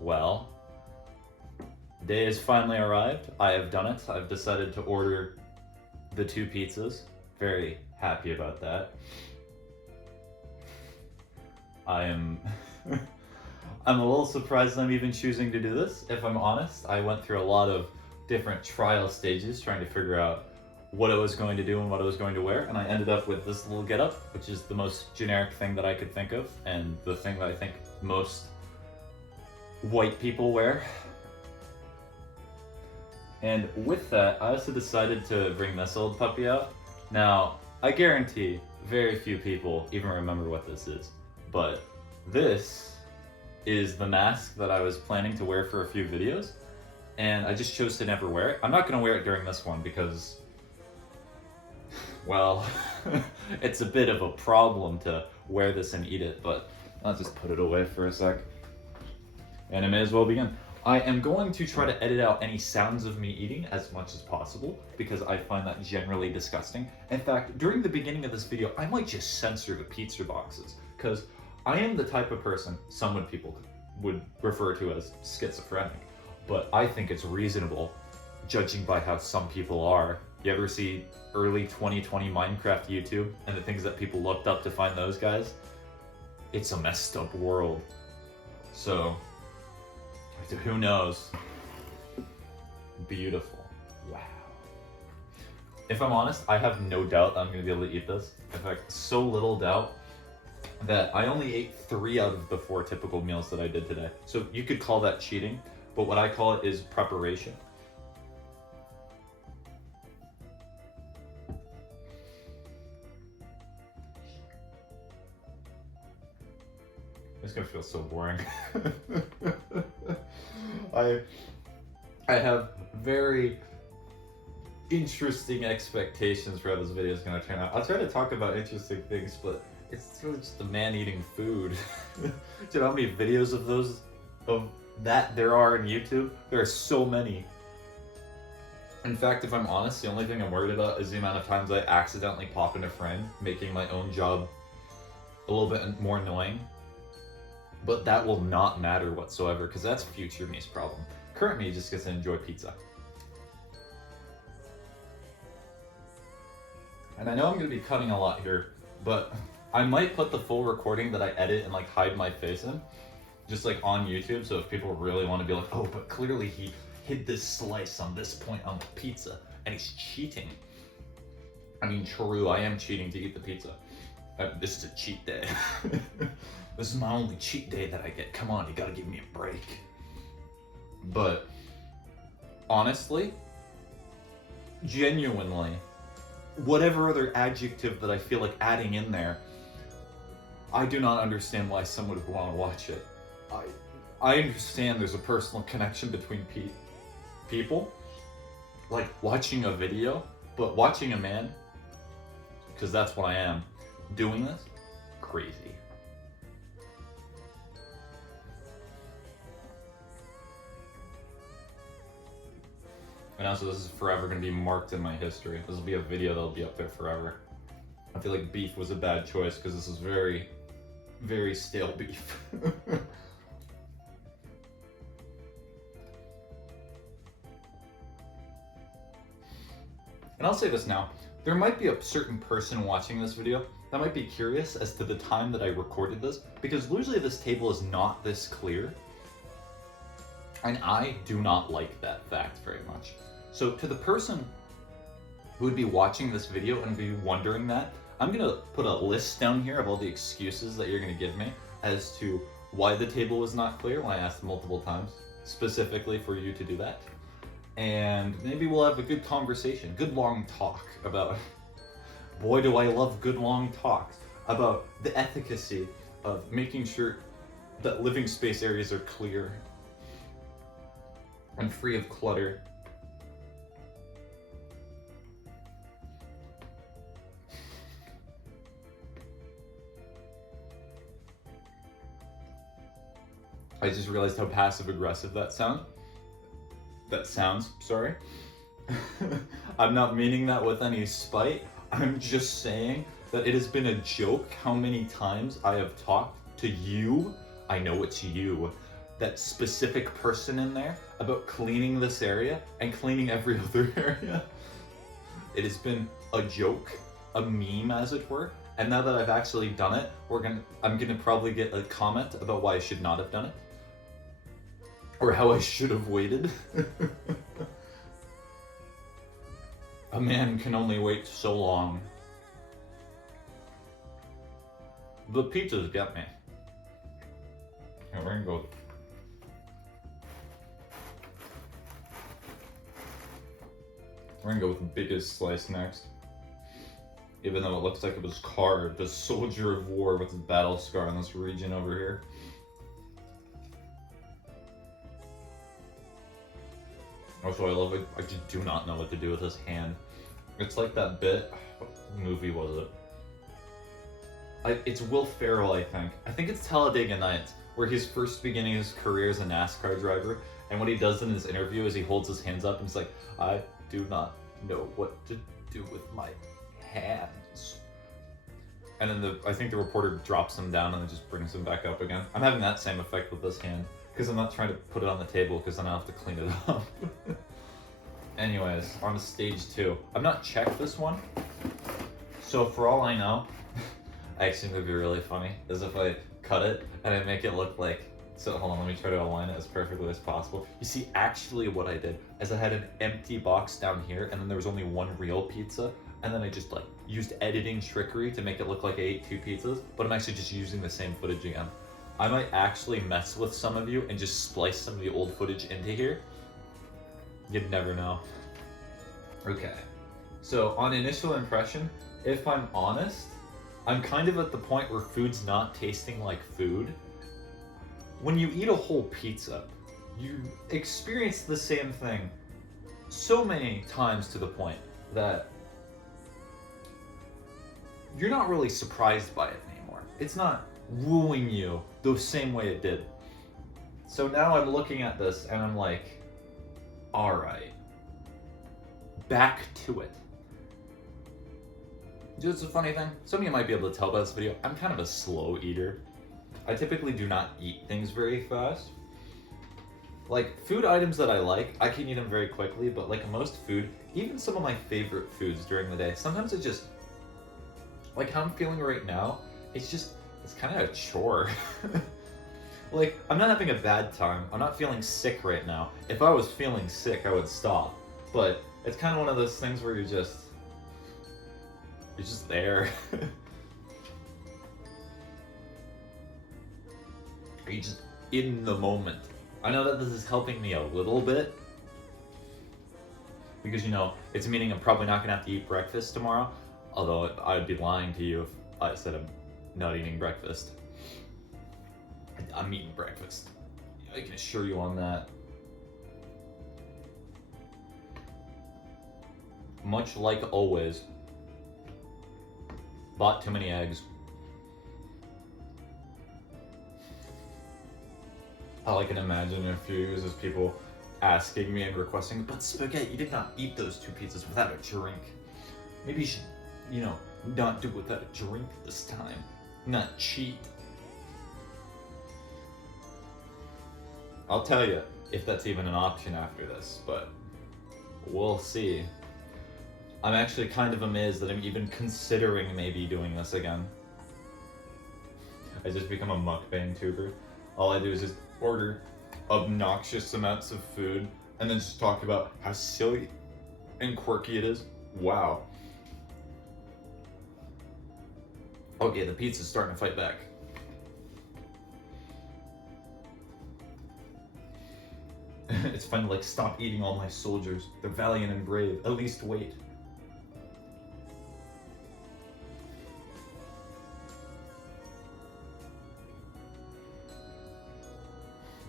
Well, day has finally arrived. I have done it. I've decided to order the 2 pizzas. Very happy about that. I'm a little surprised I'm even choosing to do this, if I'm honest. I went through a lot of different trial stages trying to figure out what I was going to do and what I was going to wear, and I ended up with this little getup, which is the most generic thing that I could think of, and the thing that I think most white people wear. And with that, I also decided to bring this old puppy out. Now, I guarantee very few people even remember what this is, but this is the mask that I was planning to wear for a few videos, and I just chose to never wear it. I'm not gonna wear it during this one because, well, it's a bit of a problem to wear this and eat it, but I'll just put it away for a sec. And I may as well begin. I am going to try to edit out any sounds of me eating as much as possible because I find that generally disgusting. In fact, during the beginning of this video, I might just censor the pizza boxes because I am the type of person some people would refer to as schizophrenic, but I think it's reasonable judging by how some people are. You ever see early 2020 Minecraft YouTube and the things that people looked up to find those guys? It's a messed up world. So, who knows? Beautiful. Wow. If I'm honest, I have no doubt that I'm going to be able to eat this. In fact, so little doubt that I only ate 3 out of the 4 typical meals that I did today. So you could call that cheating, but what I call it is preparation. It's gonna feel so boring. I have very interesting expectations for how this video is gonna turn out. I'll try to talk about interesting things, but it's really just a man eating food. Do you know how many videos of that there are in YouTube? There are so many. In fact, if I'm honest, the only thing I'm worried about is the amount of times I accidentally pop in a frame, making my own job a little bit more annoying. But that will not matter whatsoever, because that's future me's problem. Current me just gets to enjoy pizza. And I know I'm going to be cutting a lot here, but I might put the full recording that I edit and like hide my face in, just like on YouTube, so if people really want to be like, oh, but clearly he hid this slice on this point on the pizza, and he's cheating. I mean, true, I am cheating to eat the pizza. This is a cheat day. This is my only cheat day that I get. Come on, you gotta give me a break. But honestly, genuinely, whatever other adjective that I feel like adding in there, I do not understand why someone would want to watch it. I understand there's a personal connection between people, like watching a video, but watching a man, because that's what I am, doing this, crazy. And also, this is forever going to be marked in my history. This will be a video that'll be up there forever. I feel like beef was a bad choice because this is very, very stale beef. And I'll say this now. There might be a certain person watching this video that might be curious as to the time that I recorded this, because usually this table is not this clear. And I do not like that fact very much. So to the person who would be watching this video and be wondering that, I'm gonna put a list down here of all the excuses that you're gonna give me as to why the table was not clear when I asked multiple times, specifically for you to do that. And maybe we'll have a good conversation, good long talk about, boy do I love good long talks, about the efficacy of making sure that living space areas are clear and free of clutter. I just realized how passive aggressive that sounds, sorry. I'm not meaning that with any spite. I'm just saying that it has been a joke how many times I have talked to you, I know it's you, that specific person in there about cleaning this area and cleaning every other area. It has been a joke, a meme as it were, and now that I've actually done it, I'm gonna probably get a comment about why I should not have done it. Or how I should have waited. A man can only wait so long. The pizzas get me. Here, we're gonna go. We're gonna go with the biggest slice next. Even though it looks like it was carved, a soldier of war with his battle scar in this region over here. Also, I love it. I just do not know what to do with this hand. It's like that bit. What movie was it? It's Will Ferrell, I think. I think it's Talladega Nights, where he's first beginning his career as a NASCAR driver. And what he does in his interview is he holds his hands up and he's like, I do not know what to do with my hands. And then I think the reporter drops him down and then just brings him back up again. I'm having that same effect with this hand. Because I'm not trying to put it on the table because then I'll have to clean it up. Anyways, on to stage 2. I've not checked this one. So for all I know, actually it would be really funny is if I cut it and I make it look like, so hold on, let me try to align it as perfectly as possible. You see, actually what I did is I had an empty box down here and then there was only one real pizza. And then I just like used editing trickery to make it look like I ate 2 pizzas, but I'm actually just using the same footage again. I might actually mess with some of you and just splice some of the old footage into here. You'd never know. Okay, so on initial impression, if I'm honest, I'm kind of at the point where food's not tasting like food. When you eat a whole pizza, you experience the same thing so many times to the point that you're not really surprised by it anymore. It's not wooing you the same way it did. So now I'm looking at this and I'm like, alright, back to it. Just a funny thing, some of you might be able to tell by this video, I'm kind of a slow eater. I typically do not eat things very fast. Like, food items that I like, I can eat them very quickly, but like most food, even some of my favorite foods during the day, sometimes it just, like how I'm feeling right now, it's kind of a chore. Like, I'm not having a bad time. I'm not feeling sick right now. If I was feeling sick, I would stop. But it's kind of one of those things where you're just there. Are you just in the moment? I know that this is helping me a little bit. Because, you know, it's meaning I'm probably not going to have to eat breakfast tomorrow. Although I'd be lying to you if I said I'm not eating breakfast. I'm eating breakfast. I can assure you on that. Much like always, bought too many eggs. All I can imagine in a few years is people asking me and requesting, but Spaghetti, you did not eat those 2 pizzas without a drink. Maybe you should, you know, not do it without a drink this time. Not cheat. I'll tell you if that's even an option after this, but we'll see. I'm actually kind of amazed that I'm even considering maybe doing this again. I just become a mukbang tuber. All I do is just order obnoxious amounts of food and then just talk about how silly and quirky it is. Wow. Okay, the pizza's starting to fight back. It's fun to like, stop eating all my soldiers. They're valiant and brave. At least wait.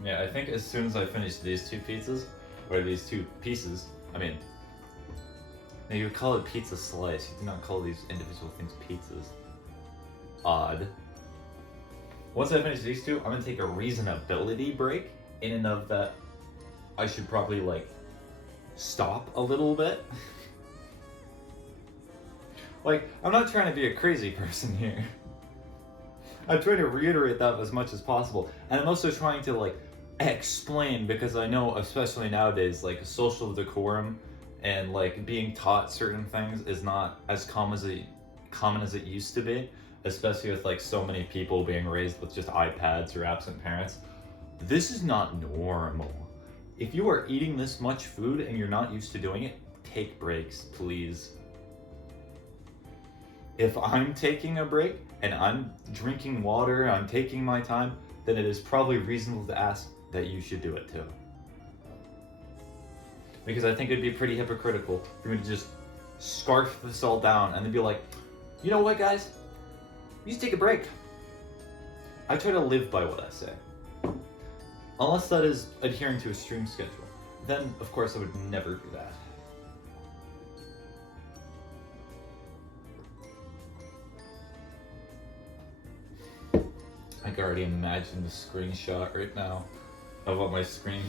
Yeah, I think as soon as I finish these 2 pizzas, or these 2 pieces, I mean, now you would call it pizza slice. You do not call these individual things pizzas. Odd. Once I finish these 2, I'm gonna take a reasonability break in and of that I should probably like stop a little bit. Like, I'm not trying to be a crazy person here. I'm trying to reiterate that as much as possible. And I'm also trying to like explain, because I know, especially nowadays, like social decorum and like being taught certain things is not as common as it used to be, especially with like so many people being raised with just iPads or absent parents. This is not normal. If you are eating this much food and you're not used to doing it, take breaks, please. If I'm taking a break and I'm drinking water, I'm taking my time, then it is probably reasonable to ask that you should do it too. Because I think it'd be pretty hypocritical for me to just scarf this all down and then be like, you know what, guys? You should take a break. I try to live by what I say. Unless that is adhering to a stream schedule. Then, of course, I would never do that. I can already imagine the screenshot right now of what my stream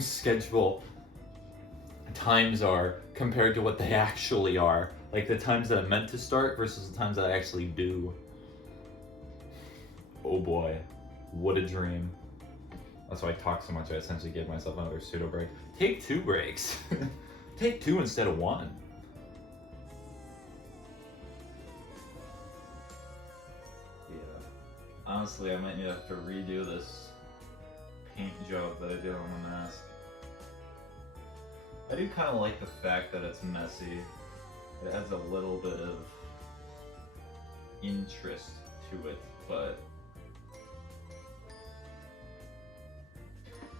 schedule times are compared to what they actually are. Like the times that I'm meant to start versus the times that I actually do. Oh boy, what a dream. That's why I talk so much. I essentially gave myself another pseudo break. Take 2 breaks. Take 2 instead of 1. Yeah. Honestly, I might need to have to redo this paint job that I did on the mask. I do kind of like the fact that it's messy. It adds a little bit of interest to it, but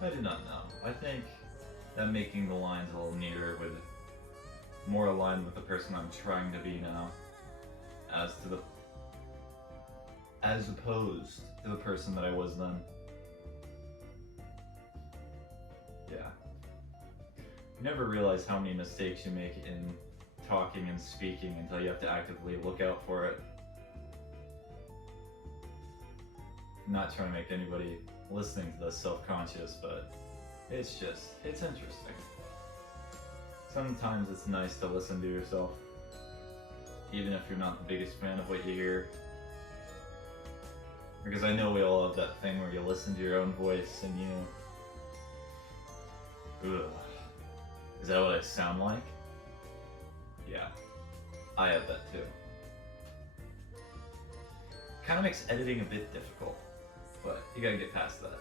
I do not know. I think that making the lines a little neater would more align with the person I'm trying to be now, as opposed to the person that I was then. Yeah. You never realize how many mistakes you make in talking and speaking until you have to actively look out for it. I'm not trying to make anybody listening to this self-conscious, but it's interesting. Sometimes it's nice to listen to yourself, even if you're not the biggest fan of what you hear. Because I know we all have that thing where you listen to your own voice and ugh. Is that what I sound like? Yeah, I have that too. Kind of makes editing a bit difficult, but you gotta get past that.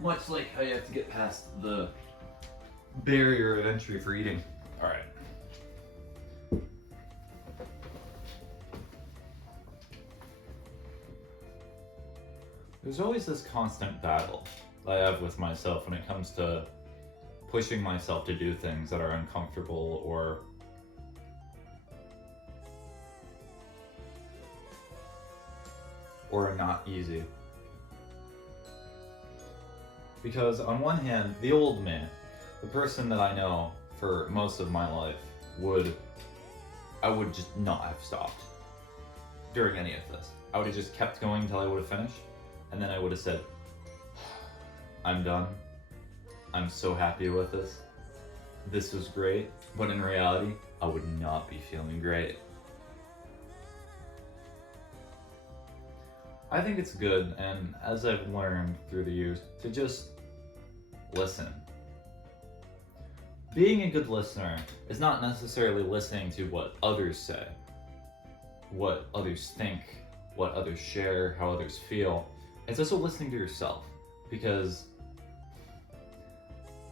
Much like how you have to get past the barrier of entry for eating. Alright. There's always this constant battle I have with myself when it comes to pushing myself to do things that are uncomfortable or not easy. Because on one hand, the old me, the person that I know for most of my life, I would just not have stopped during any of this. I would have just kept going until I would have finished, and then I would have said, I'm done. I'm so happy with this. This was great, but in reality, I would not be feeling great. I think it's good, and as I've learned through the years, to just listen. Being a good listener is not necessarily listening to what others say, what others think, what others share, how others feel. It's also listening to yourself, because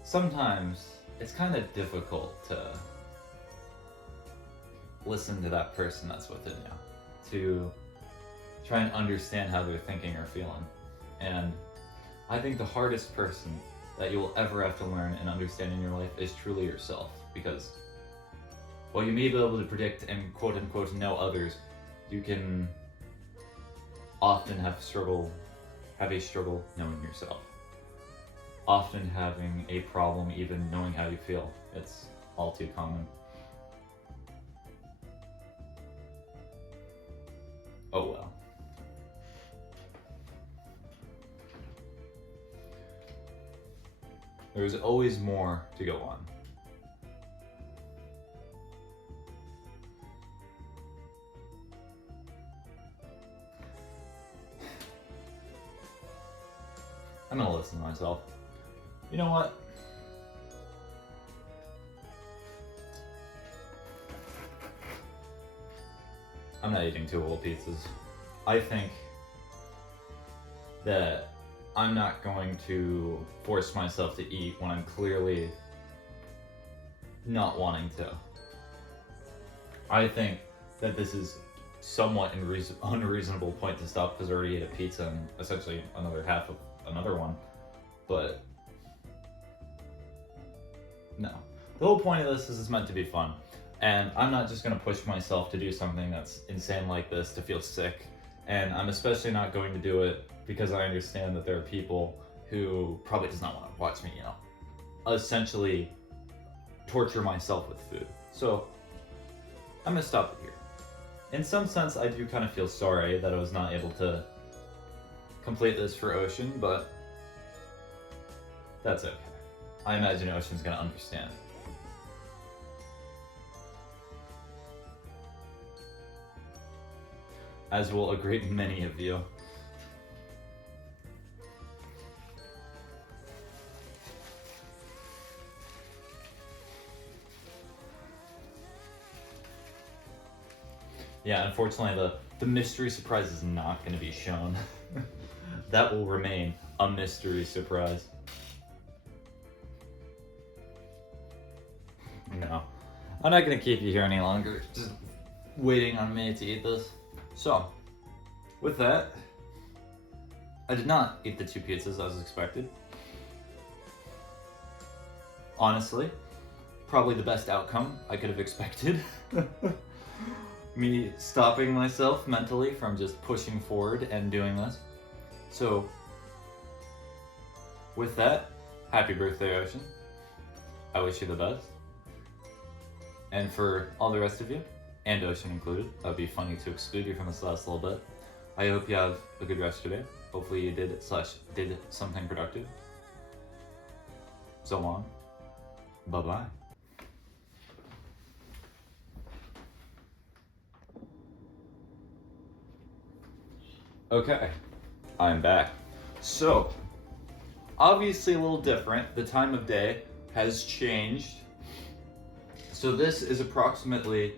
sometimes it's kind of difficult to listen to that person that's within you, to try and understand how they're thinking or feeling. And I think the hardest person that you will ever have to learn and understand in your life is truly yourself, because while you may be able to predict and quote unquote know others, you can often have a struggle knowing yourself. Often having a problem even knowing how you feel. It's all too common. Oh well. There's always more to go on. I'm gonna listen to myself. You know what? I'm not eating 2 whole pizzas. I think that I'm not going to force myself to eat when I'm clearly not wanting to. I think that this is somewhat unreasonable point to stop because I already ate a pizza and essentially another half of another one. But no. The whole point of this is it's meant to be fun. And I'm not just going to push myself to do something that's insane like this to feel sick. And I'm especially not going to do it because I understand that there are people who probably does not want to watch me, you know, essentially torture myself with food. So I'm going to stop it here. In some sense, I do kind of feel sorry that I was not able to complete this for Ocean, but that's okay. I imagine Ocean's going to understand. As will a great many of you. Yeah, unfortunately, the mystery surprise is not going to be shown. That will remain a mystery surprise. No, I'm not going to keep you here any longer, just waiting on me to eat this. So, with that, I did not eat the 2 pizzas as expected. Honestly, probably the best outcome I could have expected. Me stopping myself mentally from just pushing forward and doing this. So, with that, happy birthday, Ocean. I wish you the best. And for all the rest of you, and Ocean included, that would be funny to exclude you from this last little bit. I hope you have a good rest of your day. Hopefully you did something productive. So long. Bye-bye. Okay, I'm back. So, obviously a little different. The time of day has changed. So this is approximately,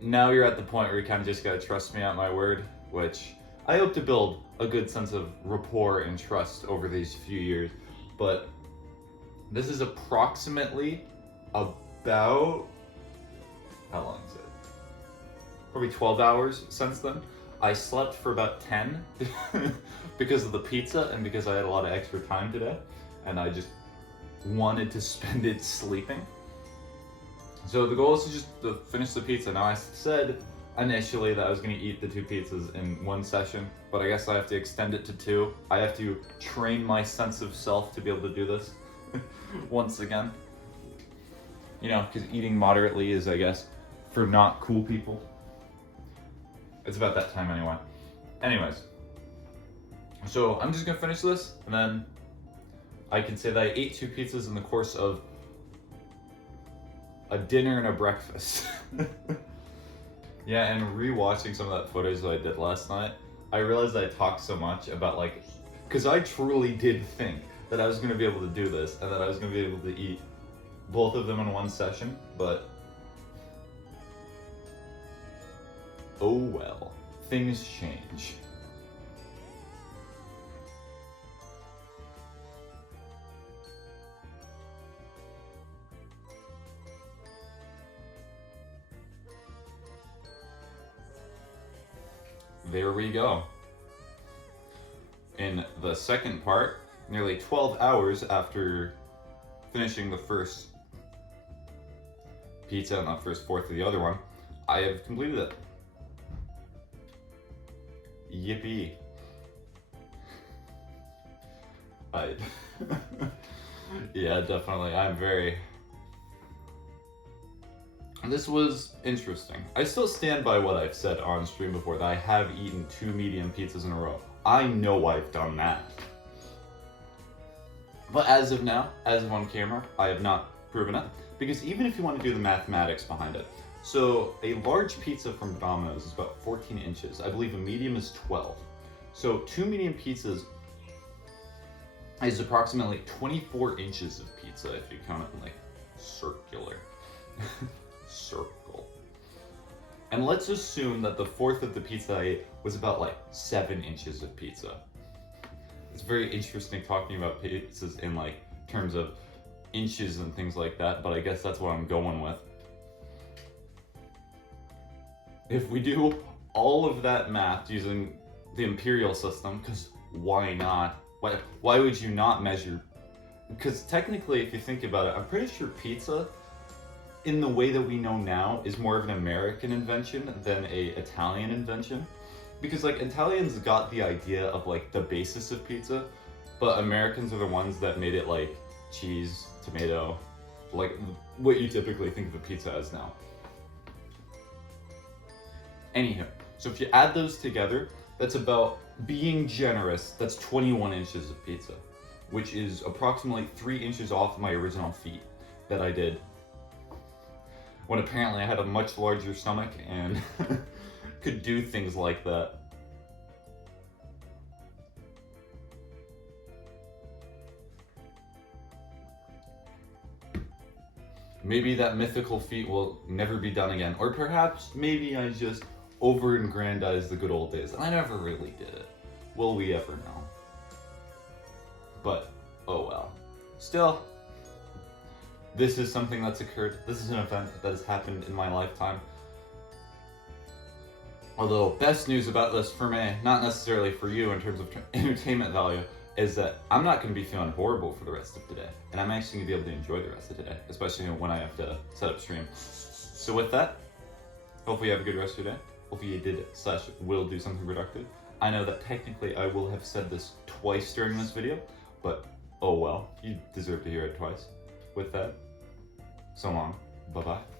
now you're at the point where you kind of just gotta trust me at my word, which I hope to build a good sense of rapport and trust over these few years. But this is approximately about, how long is it? Probably 12 hours since then. I slept for about 10 because of the pizza and because I had a lot of extra time today and I just wanted to spend it sleeping. So the goal is to just to finish the pizza. Now I said initially that I was going to eat the 2 pizzas in one session, but I guess I have to extend it to 2. I have to train my sense of self to be able to do this once again. You know, because eating moderately is, I guess, for not cool people. It's about that time anyway. Anyways, so I'm just going to finish this, and then I can say that I ate 2 pizzas in the course of a dinner and a breakfast. Yeah, and rewatching some of that footage that I did last night, I realized I talked so much about because I truly did think that I was going to be able to do this and that I was going to be able to eat both of them in one session, but oh well, things change. There we go. In the second part, nearly 12 hours after finishing the first pizza and the first fourth of the other one, I have completed it. Yippee. Yeah, definitely. This was interesting. I still stand by what I've said on stream before, that I have eaten 2 medium pizzas in a row. I know I've done that. But as of now, as of on camera, I have not proven it. Because even if you want to do the mathematics behind it, so a large pizza from Domino's is about 14 inches. I believe a medium is 12. So 2 medium pizzas, is approximately 24 inches of pizza if you count it in like circular. Circle. And let's assume that the fourth of the pizza I ate was about like 7 inches of pizza. It's very interesting talking about pizzas in like terms of inches and things like that, but I guess that's what I'm going with. If we do all of that math using the imperial system, because why not? Why would you not measure? Because technically, if you think about it, I'm pretty sure pizza, in the way that we know now, is more of an American invention than a Italian invention. Because like Italians got the idea of like the basis of pizza, but Americans are the ones that made it like cheese, tomato, like what you typically think of a pizza as now. Anywho, so if you add those together, that's about, being generous, that's 21 inches of pizza, which is approximately 3 inches off my original feet that I did when apparently I had a much larger stomach and could do things like that. Maybe that mythical feat will never be done again, or perhaps maybe I just over-aggrandize the good old days, and I never really did it. Will we ever know? But, oh well. Still, this is something that's occurred. This is an event that has happened in my lifetime. Although, best news about this for me, not necessarily for you in terms of entertainment value, is that I'm not going to be feeling horrible for the rest of the day, and I'm actually going to be able to enjoy the rest of the day, especially when I have to set up stream. So with that, hopefully you have a good rest of your day. Hopefully you did/will do something productive. I know that technically I will have said this twice during this video, but oh well, you deserve to hear it twice. With that, so long, bye-bye.